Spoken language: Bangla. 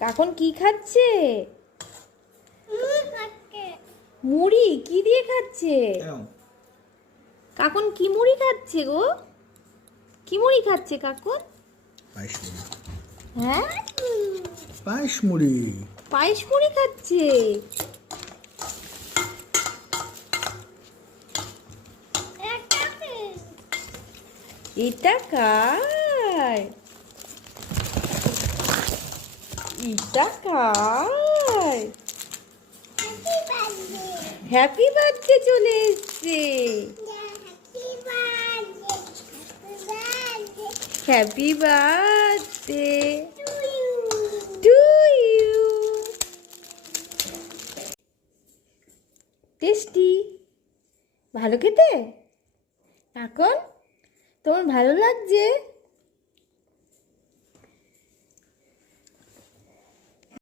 কাকন কি খাচ্ছে? মুড়ি কি দিয়ে খাচ্ছে? কাকন কি মুড়ি খাচ্ছে গো? কি মুড়ি খাচ্ছে কাকন? পায়েস মুড়ি। হ্যাঁ, পায়েস মুড়ি। পায়েস মুড়ি খাচ্ছে। এটা কার? এটা কার? হ্যাপি বার্থডে চলে এসছে। Happy birthday to you. Tasty, ভালো খেতে? এখন তোমার ভালো লাগছে?